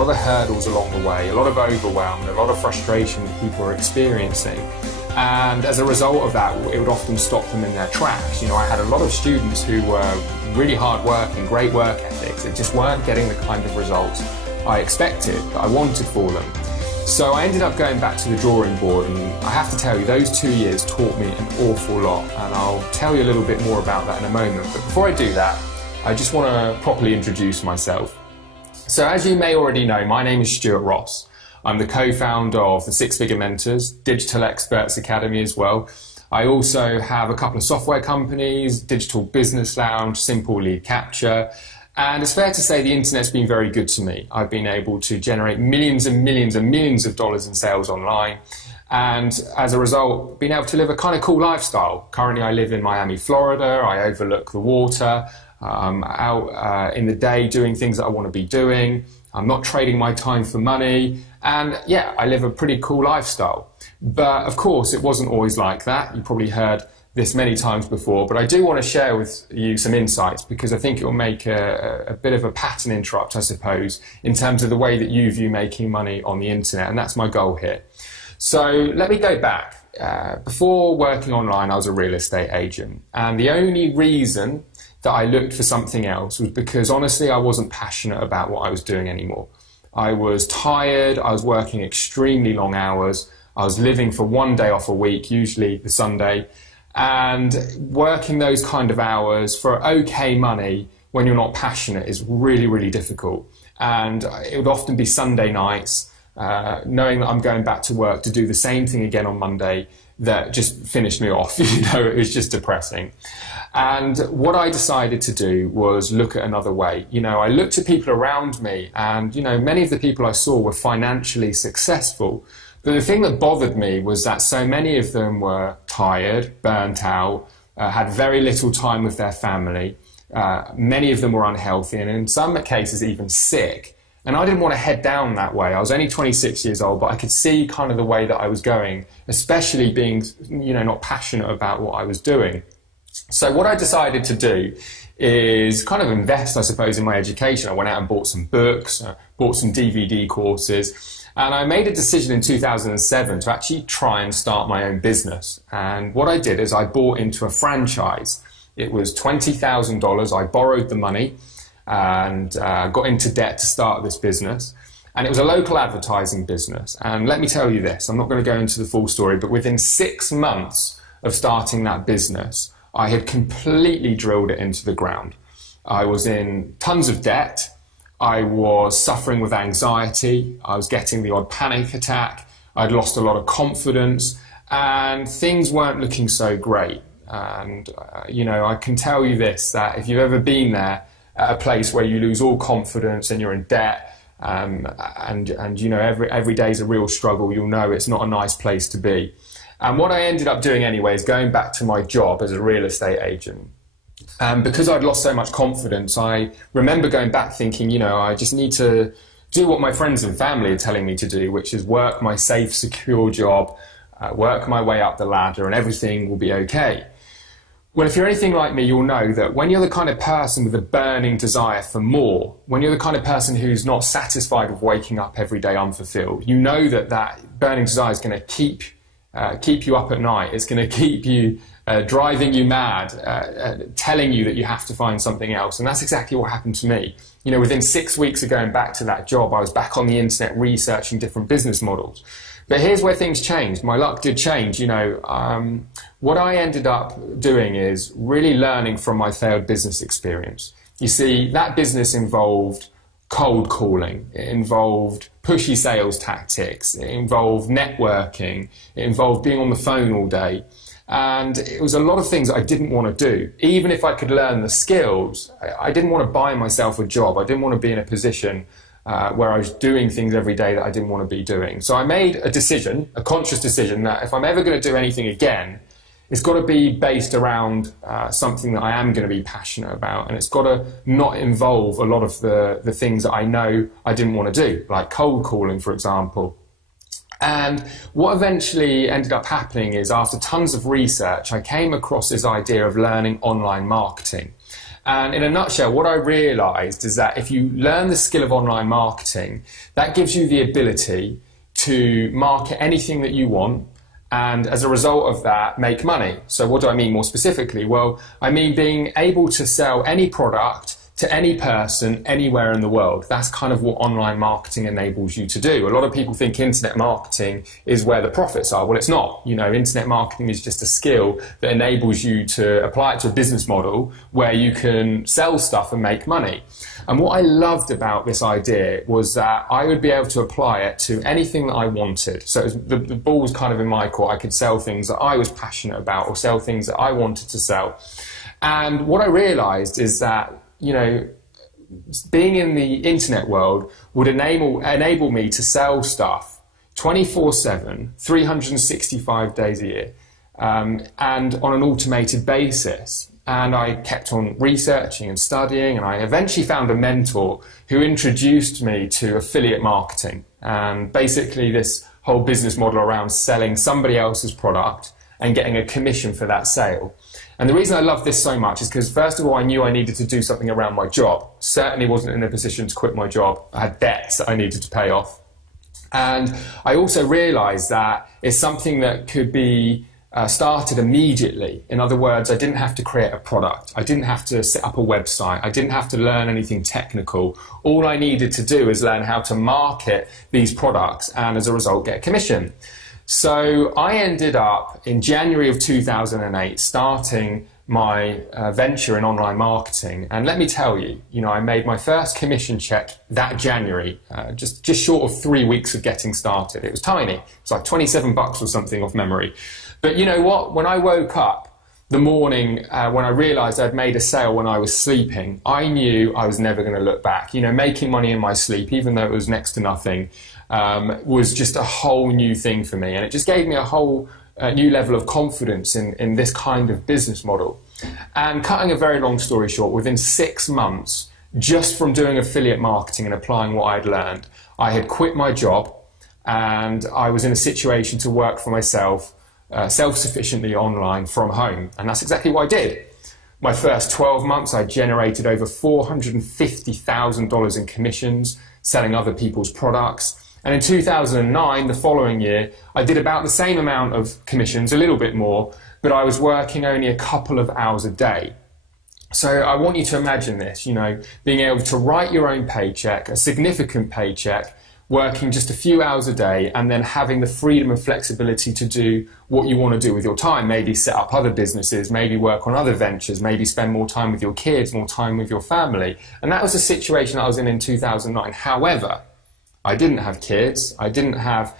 lot of hurdles along the way, a lot of overwhelm, a lot of frustration that people are experiencing. And as a result of that, it would often stop them in their tracks. You know, I had a lot of students who were really hard working, great work ethics, that just weren't getting the kind of results I expected, that I wanted for them. So I ended up going back to the drawing board, and I have to tell you, those 2 years taught me an awful lot, and I'll tell you a little bit more about that in a moment. But before I do that, I just want to properly introduce myself. So as you may already know, my name is Stuart Ross. I'm the co-founder of the Six Figure Mentors, Digital Experts Academy as well. I also have a couple of software companies, Digital Business Lounge, Simple Lead Capture. And it's fair to say the internet's been very good to me. I've been able to generate millions and millions and millions of dollars in sales online. And as a result, been able to live a kind of cool lifestyle. Currently, I live in Miami, Florida. I overlook the water. I'm out in the day doing things that I want to be doing. I'm not trading my time for money. And yeah, I live a pretty cool lifestyle. But of course, it wasn't always like that. You probably heard this many times before, but I do want to share with you some insights because I think it will make a bit of a pattern interrupt, I suppose, in terms of the way that you view making money on the internet, and that's my goal here. So let me go back. Before working online, I was a real estate agent, and the only reason that I looked for something else was because honestly, I wasn't passionate about what I was doing anymore. I was tired, I was working extremely long hours, I was living for one day off a week, usually the Sunday, and working those kind of hours for okay money when you're not passionate is really, really difficult. And it would often be Sunday nights, knowing that I'm going back to work to do the same thing again on Monday, that just finished me off. You know, it was just depressing. And what I decided to do was look at another way. You know, I looked at people around me, and, you know, many of the people I saw were financially successful. But the thing that bothered me was that so many of them were tired, burnt out, had very little time with their family. Many of them were unhealthy, and in some cases even sick. And I didn't want to head down that way. I was only 26 years old, but I could see kind of the way that I was going, especially being, you know, not passionate about what I was doing. So what I decided to do is kind of invest, I suppose, in my education. I went out and bought some books, bought some DVD courses. And I made a decision in 2007 to actually try and start my own business. And what I did is I bought into a franchise. It was $20,000. I borrowed the money and got into debt to start this business. And it was a local advertising business. And let me tell you this, I'm not going to go into the full story, but within 6 months of starting that business, I had completely drilled it into the ground. I was in tons of debt. I was suffering with anxiety, I was getting the odd panic attack, I'd lost a lot of confidence, and things weren't looking so great. And, you know, I can tell you this, that if you've ever been there at a place where you lose all confidence and you're in debt, and you know, every day is a real struggle, you'll know it's not a nice place to be. And what I ended up doing anyway is going back to my job as a real estate agent. Because I'd lost so much confidence, I remember going back thinking, you know, I just need to do what my friends and family are telling me to do, which is work my safe, secure job, work my way up the ladder, and everything will be okay. Well, if you're anything like me, you'll know that when you're the kind of person with a burning desire for more, when you're the kind of person who's not satisfied with waking up every day unfulfilled, you know that that burning desire is going to keep you up at night. It's going to keep you driving you mad, telling you that you have to find something else. And that's exactly what happened to me. You know, within 6 weeks of going back to that job, I was back on the internet researching different business models. But here's where things changed. My luck did change. You know, what I ended up doing is really learning from my failed business experience. You see, that business involved cold calling, it involved pushy sales tactics, it involved networking, it involved being on the phone all day. And it was a lot of things that I didn't want to do. Even if I could learn the skills, I didn't want to buy myself a job. I didn't want to be in a position where I was doing things every day that I didn't want to be doing. So I made a decision, a conscious decision, that if I'm ever going to do anything again, it's got to be based around something that I am going to be passionate about. And it's got to not involve a lot of the things that I know I didn't want to do, like cold calling, for example. And what eventually ended up happening is, after tons of research, I came across this idea of learning online marketing. And in a nutshell, what I realized is that if you learn the skill of online marketing, that gives you the ability to market anything that you want, and as a result of that, make money. So what do I mean more specifically? Well, I mean being able to sell any product to any person anywhere in the world. That's kind of what online marketing enables you to do. A lot of people think internet marketing is where the profits are. Well, it's not. You know, internet marketing is just a skill that enables you to apply it to a business model where you can sell stuff and make money. And what I loved about this idea was that I would be able to apply it to anything that I wanted. So the ball was kind of in my court. I could sell things that I was passionate about or sell things that I wanted to sell. And what I realized is that, you know, being in the internet world would enable me to sell stuff 24/7, 365 days a year, and on an automated basis. And I kept on researching and studying, and I eventually found a mentor who introduced me to affiliate marketing, and basically this whole business model around selling somebody else's product and getting a commission for that sale. And the reason I love this so much is because, first of all, I knew I needed to do something around my job. Certainly wasn't in a position to quit my job. I had debts that I needed to pay off. And I also realized that it's something that could be started immediately. In other words, I didn't have to create a product. I didn't have to set up a website. I didn't have to learn anything technical. All I needed to do is learn how to market these products and, as a result, get a commission. So I ended up in January of 2008 starting my venture in online marketing. And let me tell you, you know, I made my first commission check that January, just short of 3 weeks of getting started. It was tiny. It's like $27 or something off memory. But you know what? When I woke up the morning when I realized I'd made a sale when I was sleeping, I knew I was never going to look back. You know, making money in my sleep, even though it was next to nothing, was just a whole new thing for me. And it just gave me a whole new level of confidence in this kind of business model. And cutting a very long story short, within 6 months, just from doing affiliate marketing and applying what I'd learned, I had quit my job and I was in a situation to work for myself, self-sufficiently online from home. And that's exactly what I did. My first 12 months, I generated over $450,000 in commissions, selling other people's products. And in 2009, the following year, I did about the same amount of commissions, a little bit more, but I was working only a couple of hours a day. So I want you to imagine this, you know, being able to write your own paycheck, a significant paycheck, working just a few hours a day, and then having the freedom and flexibility to do what you want to do with your time. Maybe set up other businesses, maybe work on other ventures, maybe spend more time with your kids, more time with your family. And that was the situation I was in 2009. However, I didn't have kids. I didn't have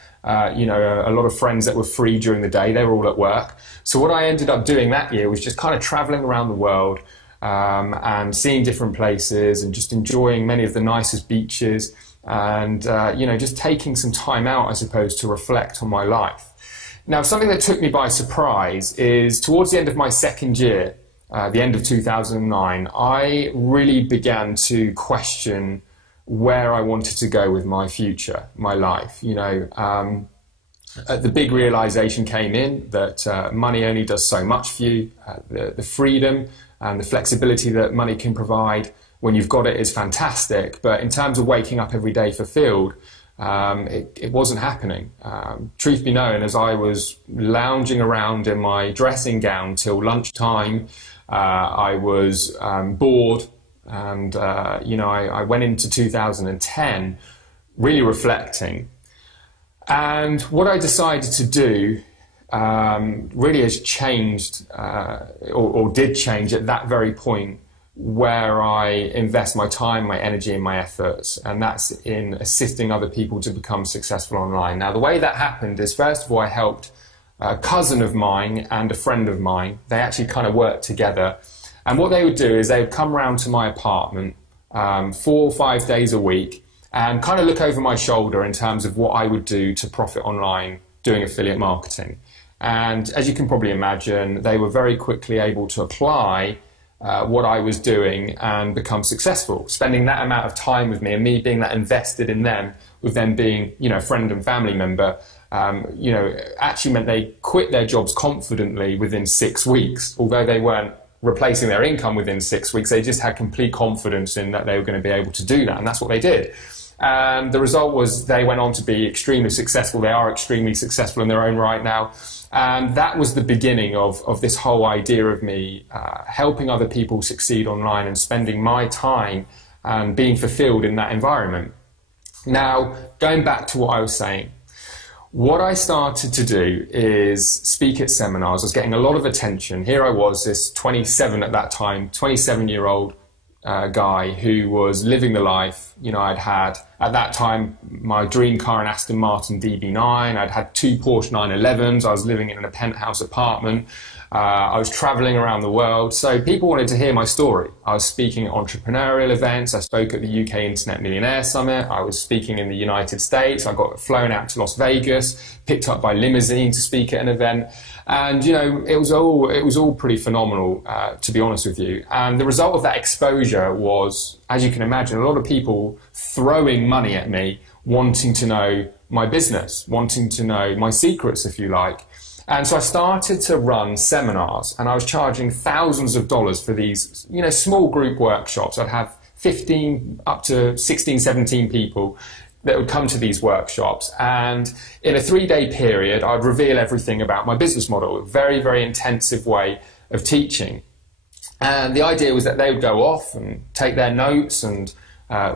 you know, a lot of friends that were free during the day. They were all at work. So what I ended up doing that year was just kind of traveling around the world and seeing different places and just enjoying many of the nicest beaches and, you know, just taking some time out, I suppose, to reflect on my life. Now, something that took me by surprise is towards the end of my second year, the end of 2009, I really began to question where I wanted to go with my future, my life. You know, the big realization came in that money only does so much for you. The freedom and the flexibility that money can provide when you've got it is fantastic. But in terms of waking up every day fulfilled, it wasn't happening. Truth be known, as I was lounging around in my dressing gown till lunchtime, I was bored. And, you know, I went into 2010 really reflecting. And what I decided to do really has changed, or did change at that very point where I invest my time, my energy, and my efforts. And that's in assisting other people to become successful online. Now, the way that happened is, first of all, I helped a cousin of mine and a friend of mine. They actually kind of worked together. And what they would do is they would come round to my apartment 4 or 5 days a week and kind of look over my shoulder in terms of what I would do to profit online doing affiliate marketing. And as you can probably imagine, they were very quickly able to apply what I was doing and become successful. Spending that amount of time with me and me being that invested in them, with them being, you know, a friend and family member, you know, actually meant they quit their jobs confidently within 6 weeks, although they weren't replacing their income within 6 weeks. They just had complete confidence in that they were going to be able to do that, and that's what they did. And the result was they went on to be extremely successful. They are extremely successful in their own right now. And that was the beginning of this whole idea of me helping other people succeed online and spending my time and being fulfilled in that environment. Now, going back to what I was saying, what I started to do is speak at seminars. I was getting a lot of attention. Here I was, this 27 at that time, 27-year-old guy who was living the life. You know, I'd had, at that time, my dream car, an Aston Martin DB9. I'd had 2 Porsche 911s. I was living in a penthouse apartment. I was traveling around the world. So people wanted to hear my story. I was speaking at entrepreneurial events. I spoke at the UK Internet Millionaire Summit. I was speaking in the United States. I got flown out to Las Vegas, picked up by limousine to speak at an event. And, you know, it was all pretty phenomenal, to be honest with you. And the result of that exposure was, as you can imagine, a lot of people throwing money at me, wanting to know my business, wanting to know my secrets, if you like. And so I started to run seminars, and I was charging thousands of dollars for these, you know, small group workshops. I'd have 15 up to 16, 17 people that would come to these workshops. And in a 3-day period, I'd reveal everything about my business model, a very, very intensive way of teaching. And the idea was that they would go off and take their notes and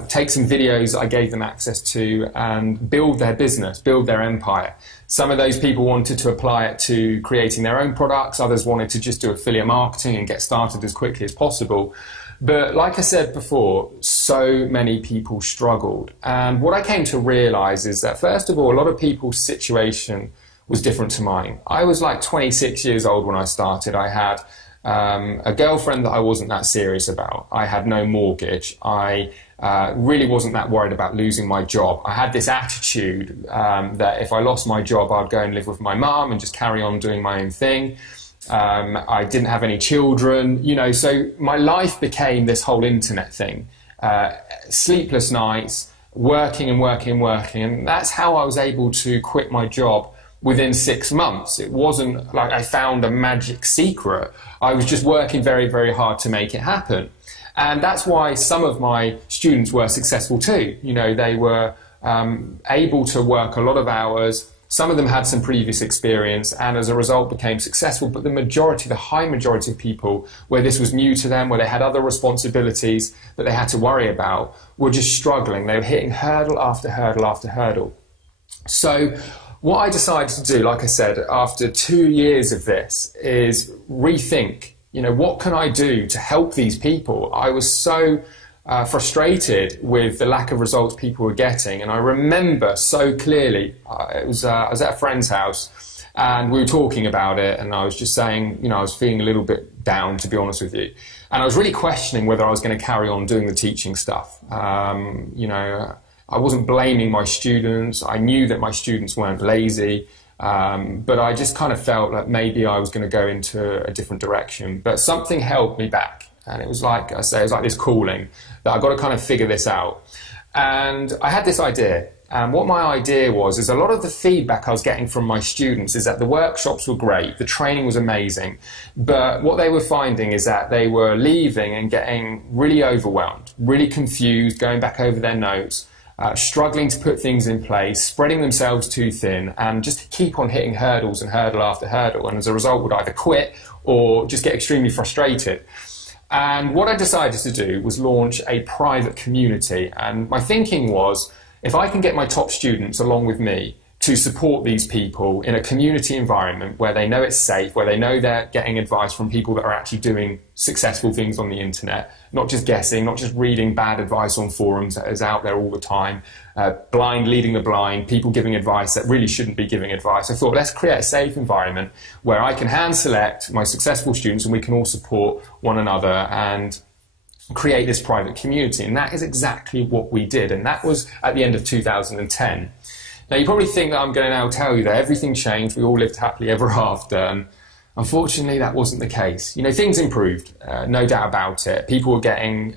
take some videos I gave them access to and build their business, build their empire. Some of those people wanted to apply it to creating their own products. Others wanted to just do affiliate marketing and get started as quickly as possible. But like I said before, so many people struggled. And what I came to realize is that, first of all, a lot of people's situation was different to mine. I was like 26 years old when I started. I had a girlfriend that I wasn't that serious about. I had no mortgage. I really wasn't that worried about losing my job. I had this attitude that if I lost my job, I'd go and live with my mum and just carry on doing my own thing. I didn't have any children, you know, so my life became this whole internet thing. Sleepless nights, working and working and working, and that's how I was able to quit my job within 6 months. It wasn't like I found a magic secret. I was just working very, very hard to make it happen. And that's why some of my students were successful too. You know, they were able to work a lot of hours. Some of them had some previous experience and as a result became successful, but the majority, the high majority of people where this was new to them, where they had other responsibilities that they had to worry about, were just struggling. They were hitting hurdle after hurdle after hurdle. So what I decided to do, like I said, after 2 years of this, is rethink, you know, what can I do to help these people? I was so frustrated with the lack of results people were getting. And I remember so clearly, I was at a friend's house and we were talking about it, and I was just saying, you know, I was feeling a little bit down, to be honest with you. And I was really questioning whether I was going to carry on doing the teaching stuff. You know, I wasn't blaming my students. I knew that my students weren't lazy. But I just kind of felt like maybe I was going to go into a different direction. But something held me back. And it was like, I say, it was like this calling that I've got to kind of figure this out. And I had this idea. And what my idea was, is a lot of the feedback I was getting from my students is that the workshops were great, the training was amazing. But what they were finding is that they were leaving and getting really overwhelmed, really confused, going back over their notes, struggling to put things in place, spreading themselves too thin, and just keep on hitting hurdles and hurdle after hurdle. And as a result would either quit or just get extremely frustrated. And what I decided to do was launch a private community. And my thinking was, if I can get my top students along with me to support these people in a community environment where they know it's safe, where they know they're getting advice from people that are actually doing successful things on the internet, not just guessing, not just reading bad advice on forums that is out there all the time, blind leading the blind, people giving advice that really shouldn't be giving advice. I thought, let's create a safe environment where I can hand select my successful students and we can all support one another and create this private community. And that is exactly what we did. And that was at the end of 2010. Now, you probably think that I'm going to now tell you that everything changed, we all lived happily ever after, and unfortunately that wasn't the case. You know, things improved, no doubt about it. People were getting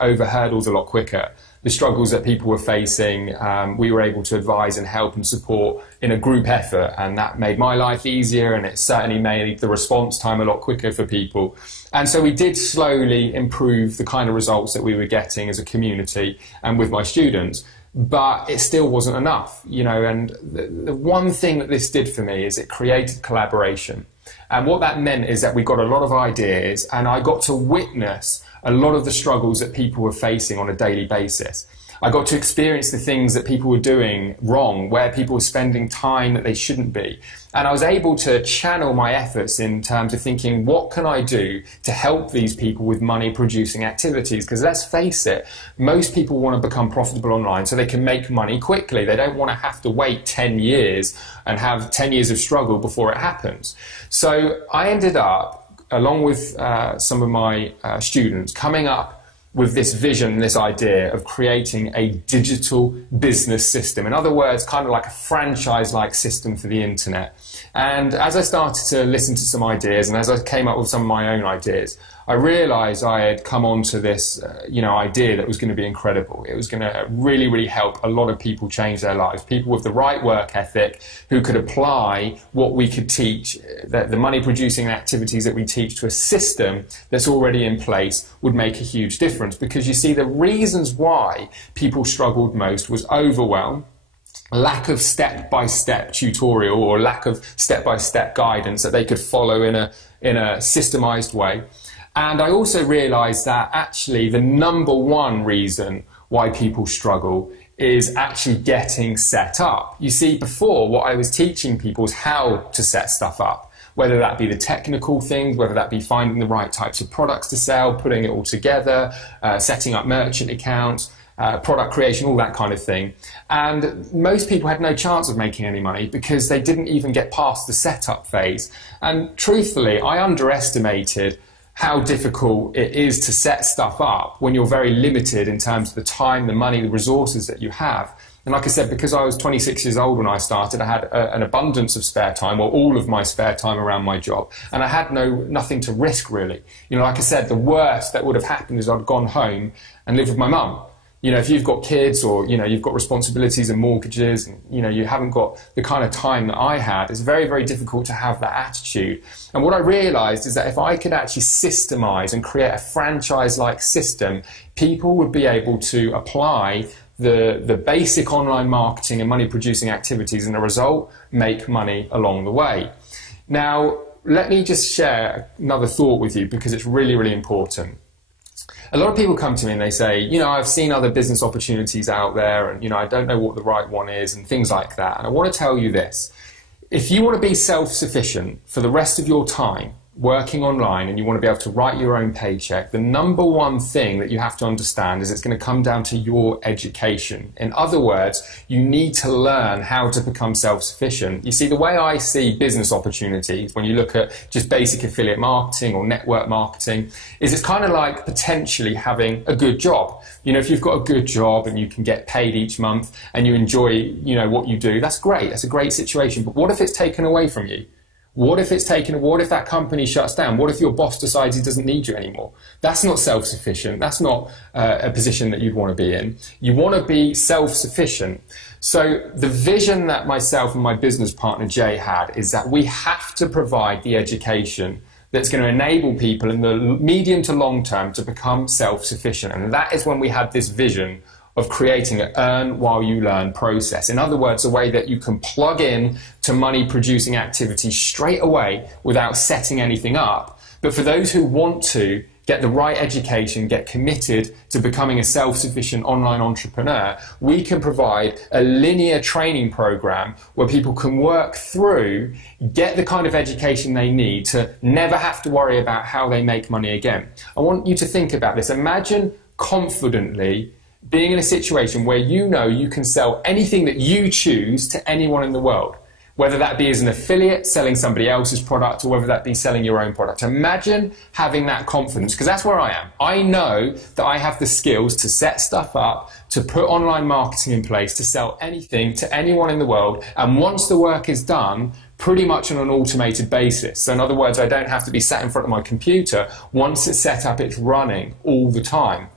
over hurdles a lot quicker. the struggles that people were facing, we were able to advise and help and support in a group effort, and that made my life easier, and it certainly made the response time a lot quicker for people. And so we did slowly improve the kind of results that we were getting as a community and with my students. But it still wasn't enough, you know, and the one thing that this did for me is it created collaboration. And what that meant is that we got a lot of ideas, and I got to witness a lot of the struggles that people were facing on a daily basis. I got to experience the things that people were doing wrong, where people were spending time that they shouldn't be. And I was able to channel my efforts in terms of thinking, what can I do to help these people with money producing activities? Because let's face it, most people want to become profitable online so they can make money quickly. They don't want to have to wait 10 years and have 10 years of struggle before it happens. So I ended up, along with some of my students, coming up with this vision, this idea of creating a digital business system. In other words, kind of like a franchise-like system for the internet. And as I started to listen to some ideas, and as I came up with some of my own ideas, I realized I had come onto this idea that was going to be incredible. It was going to really, really help a lot of people change their lives. People with the right work ethic who could apply what we could teach, the money producing activities that we teach, to a system that's already in place would make a huge difference. Because you see, the reasons why people struggled most was overwhelm, lack of step-by-step tutorial, or lack of step-by-step guidance that they could follow in a systemized way. And I also realized that actually the number one reason why people struggle is actually getting set up. You see, before, what I was teaching people is how to set stuff up, whether that be the technical things, whether that be finding the right types of products to sell, putting it all together, setting up merchant accounts, product creation, all that kind of thing. And most people had no chance of making any money because they didn't even get past the setup phase. And truthfully, I underestimated how difficult it is to set stuff up when you're very limited in terms of the time, the money, the resources that you have. And like I said, because I was 26 years old when I started, I had an abundance of spare time, or all of my spare time around my job, and I had nothing to risk, really. You know, like I said, the worst that would have happened is I'd gone home and lived with my mum. You know, if you've got kids, or, you know, you've got responsibilities and mortgages, and, you know, you haven't got the kind of time that I had, it's very, very difficult to have that attitude. And what I realized is that if I could actually systemize and create a franchise-like system, people would be able to apply the basic online marketing and money producing activities, and the result, make money along the way. Now, let me just share another thought with you, because it's really, really important. A lot of people come to me and they say, you know, I've seen other business opportunities out there, and, you know, I don't know what the right one is, and things like that. And I want to tell you this. If you want to be self-sufficient for the rest of your time working online, and you want to be able to write your own paycheck, the number one thing that you have to understand is it's going to come down to your education. In other words, you need to learn how to become self-sufficient. You see, the way I see business opportunities, when you look at just basic affiliate marketing or network marketing, is it's kind of like potentially having a good job. You know, if you've got a good job and you can get paid each month and you enjoy, you know, what you do, that's great. That's a great situation. But what if it's taken away from you? What if that company shuts down? What if your boss decides he doesn't need you anymore? That's not self-sufficient. That's not a position that you'd want to be in. You want to be self-sufficient. So the vision that myself and my business partner Jay had is that we have to provide the education that's going to enable people in the medium to long term to become self-sufficient. And that is when we had this vision of creating an earn while you learn process. In other words, a way that you can plug in to money producing activities straight away without setting anything up. But for those who want to get the right education, get committed to becoming a self-sufficient online entrepreneur, we can provide a linear training program where people can work through, get the kind of education they need to never have to worry about how they make money again. I want you to think about this. Imagine confidently being in a situation where you know you can sell anything that you choose to anyone in the world, whether that be as an affiliate, selling somebody else's product, or whether that be selling your own product. Imagine having that confidence, because that's where I am. I know that I have the skills to set stuff up, to put online marketing in place, to sell anything to anyone in the world, and once the work is done, pretty much on an automated basis. So in other words, I don't have to be sat in front of my computer. Once it's set up, it's running all the time.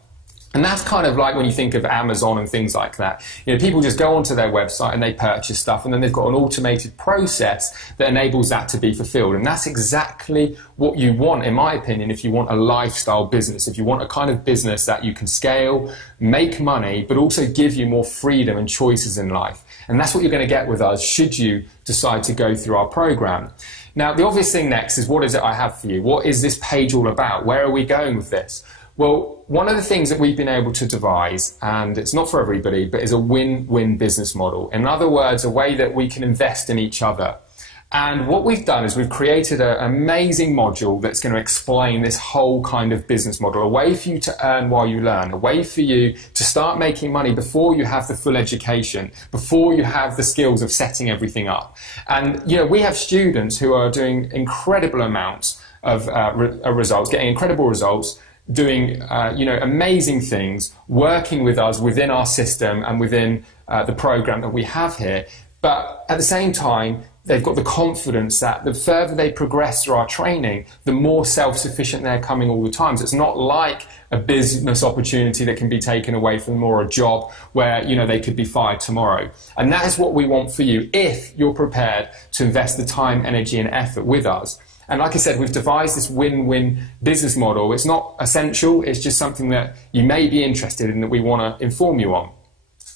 And that's kind of like when you think of Amazon and things like that. You know, people just go onto their website and they purchase stuff, and then they've got an automated process that enables that to be fulfilled. And that's exactly what you want, in my opinion, if you want a lifestyle business, if you want a kind of business that you can scale, make money, but also give you more freedom and choices in life. And that's what you're going to get with us should you decide to go through our program. Now, the obvious thing next is, what is it I have for you? What is this page all about? Where are we going with this? Well, one of the things that we've been able to devise, and it's not for everybody, but is a win-win business model. In other words, a way that we can invest in each other. And what we've done is we've created an amazing module that's going to explain this whole kind of business model, a way for you to earn while you learn, a way for you to start making money before you have the full education, before you have the skills of setting everything up. And, you know, we have students who are doing incredible amounts of results, getting incredible results, doing amazing things, working with us within our system and within the program that we have here. But at the same time, they've got the confidence that the further they progress through our training, the more self-sufficient they're coming all the time. So it's not like a business opportunity that can be taken away from them, or a job where, you know, they could be fired tomorrow. And that is what we want for you if you're prepared to invest the time, energy and effort with us. And like I said, we've devised this win-win business model. It's not essential, it's just something that you may be interested in, that we want to inform you on.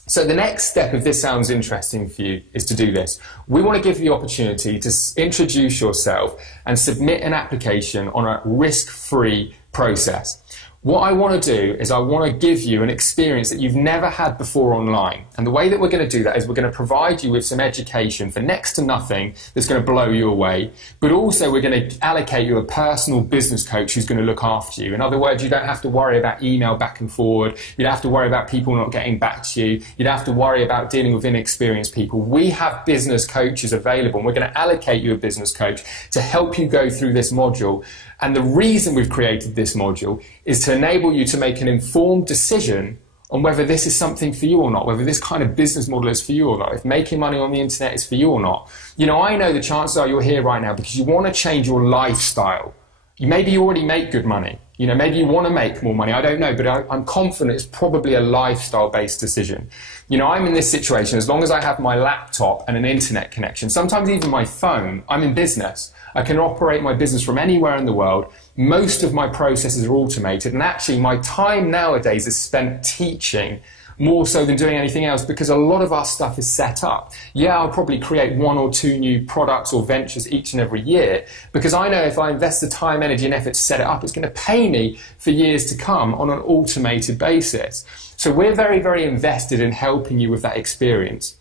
So the next step, if this sounds interesting for you, is to do this. We want to give you the opportunity to introduce yourself and submit an application on a risk-free process. What I want to do is I want to give you an experience that you've never had before online. And the way that we're going to do that is we're going to provide you with some education for next to nothing that's going to blow you away. But also we're going to allocate you a personal business coach who's going to look after you. In other words, you don't have to worry about email back and forward. You don't have to worry about people not getting back to you. You don't have to worry about dealing with inexperienced people. We have business coaches available, and we're going to allocate you a business coach to help you go through this module. And the reason we've created this module is to enable you to make an informed decision on whether this is something for you or not, whether this kind of business model is for you or not, if making money on the internet is for you or not. You know, I know the chances are you're here right now because you want to change your lifestyle. Maybe you already make good money. You know, maybe you want to make more money. I don't know, but I'm confident it's probably a lifestyle-based decision. You know, I'm in this situation as long as I have my laptop and an internet connection, sometimes even my phone, I'm in business. I can operate my business from anywhere in the world. Most of my processes are automated, and actually my time nowadays is spent teaching more so than doing anything else, because a lot of our stuff is set up. Yeah, I'll probably create 1 or 2 new products or ventures each and every year, because I know if I invest the time, energy and effort to set it up, it's going to pay me for years to come on an automated basis. So we're very, very invested in helping you with that experience.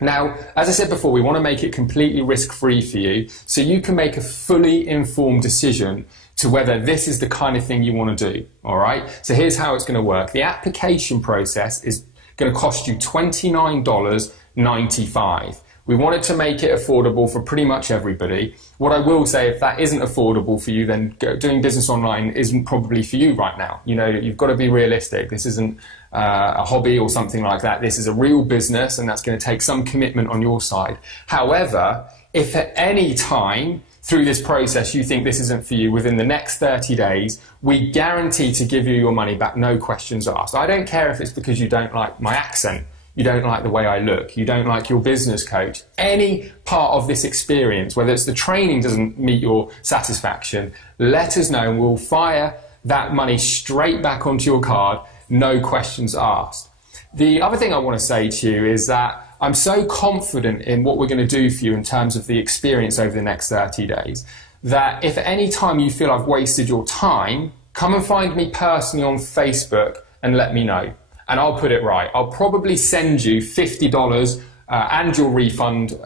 Now, as I said before, we want to make it completely risk-free for you, so you can make a fully informed decision to whether this is the kind of thing you want to do, all right? So here's how it's going to work. The application process is going to cost you $29.95. We wanted to make it affordable for pretty much everybody. What I will say, if that isn't affordable for you, then doing business online isn't probably for you right now. You know, you've got to be realistic. This isn't a hobby or something like that. This is a real business, and that's going to take some commitment on your side. However, if at any time through this process you think this isn't for you, within the next 30 days, we guarantee to give you your money back, no questions asked. I don't care if it's because you don't like my accent, you don't like the way I look, you don't like your business coach. Any part of this experience, whether it's the training doesn't meet your satisfaction, let us know and we'll fire that money straight back onto your card, no questions asked. The other thing I want to say to you is that I'm so confident in what we're going to do for you in terms of the experience over the next 30 days, that if at any time you feel I've wasted your time, come and find me personally on Facebook and let me know. And I'll put it right. I'll probably send you $50 and your refund,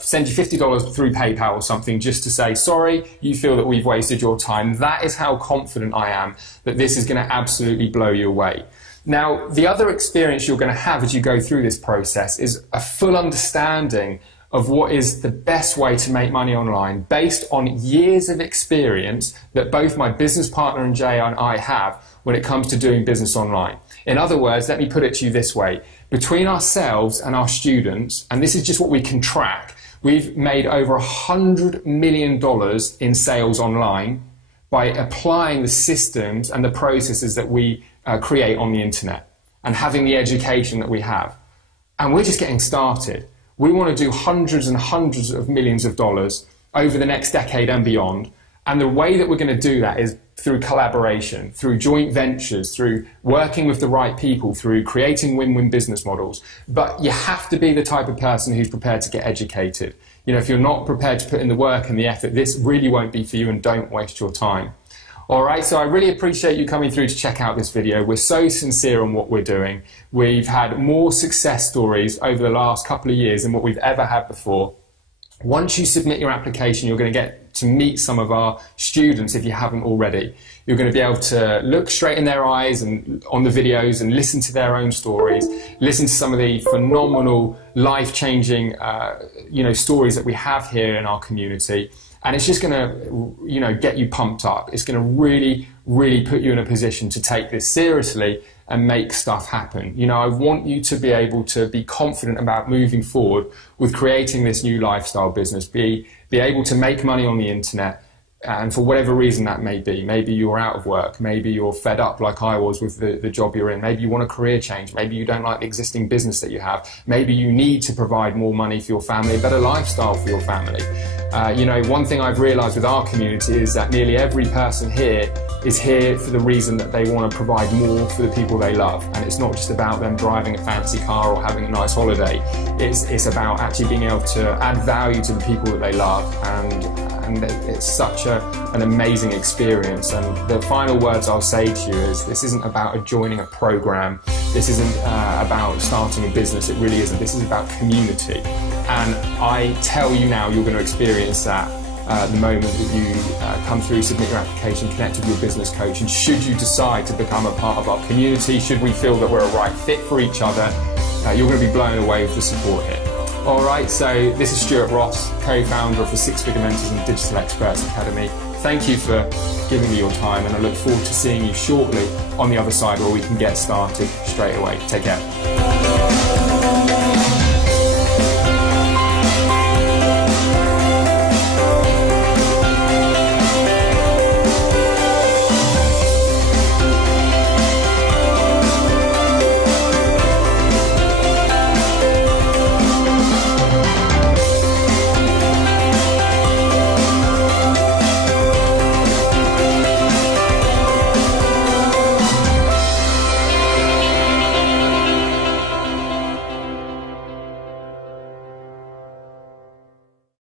send you $50 through PayPal or something, just to say, sorry, you feel that we've wasted your time. That is how confident I am that this is going to absolutely blow you away. Now, the other experience you're going to have as you go through this process is a full understanding of what is the best way to make money online based on years of experience that both my business partner and Jay and I have when it comes to doing business online. In other words, let me put it to you this way. Between ourselves and our students, and this is just what we can track, we've made over $100 million in sales online by applying the systems and the processes that we create on the internet and having the education that we have. And we're just getting started. We want to do hundreds and hundreds of millions of dollars over the next decade and beyond. And the way that we're going to do that is through collaboration, through joint ventures, through working with the right people, through creating win-win business models. But you have to be the type of person who's prepared to get educated. You know, if you're not prepared to put in the work and the effort, this really won't be for you, and don't waste your time. All right, so I really appreciate you coming through to check out this video. We're so sincere on what we're doing. We've had more success stories over the last couple of years than what we've ever had before. Once you submit your application, you're going to get to meet some of our students if you haven't already. You're going to be able to look straight in their eyes and on the videos and listen to their own stories, listen to some of the phenomenal, life-changing stories that we have here in our community. And it's just going to get you pumped up. It's going to really, really put you in a position to take this seriously and make stuff happen. You know, I want you to be able to be confident about moving forward with creating this new lifestyle business, be able to make money on the internet, and for whatever reason that may be. Maybe you're out of work, maybe you're fed up like I was with the job you're in, maybe you want a career change, maybe you don't like the existing business that you have, maybe you need to provide more money for your family, a better lifestyle for your family. One thing I've realised with our community is that nearly every person here is here for the reason that they want to provide more for the people they love. And it's not just about them driving a fancy car or having a nice holiday. It's about actually being able to add value to the people that they love, and it's such an amazing experience. And the final words I'll say to you is, this isn't about joining a program, this isn't about starting a business, it really isn't. This is about community. And I tell you now, you're going to experience that the moment that you come through, submit your application, connect with your business coach. And should you decide to become a part of our community, should we feel that we're a right fit for each other, you're going to be blown away with the support here. All right, so this is Stuart Ross, co-founder of the Six Figure Mentors and Digital Experts Academy. Thank you for giving me your time, and I look forward to seeing you shortly on the other side, where we can get started straight away. Take care.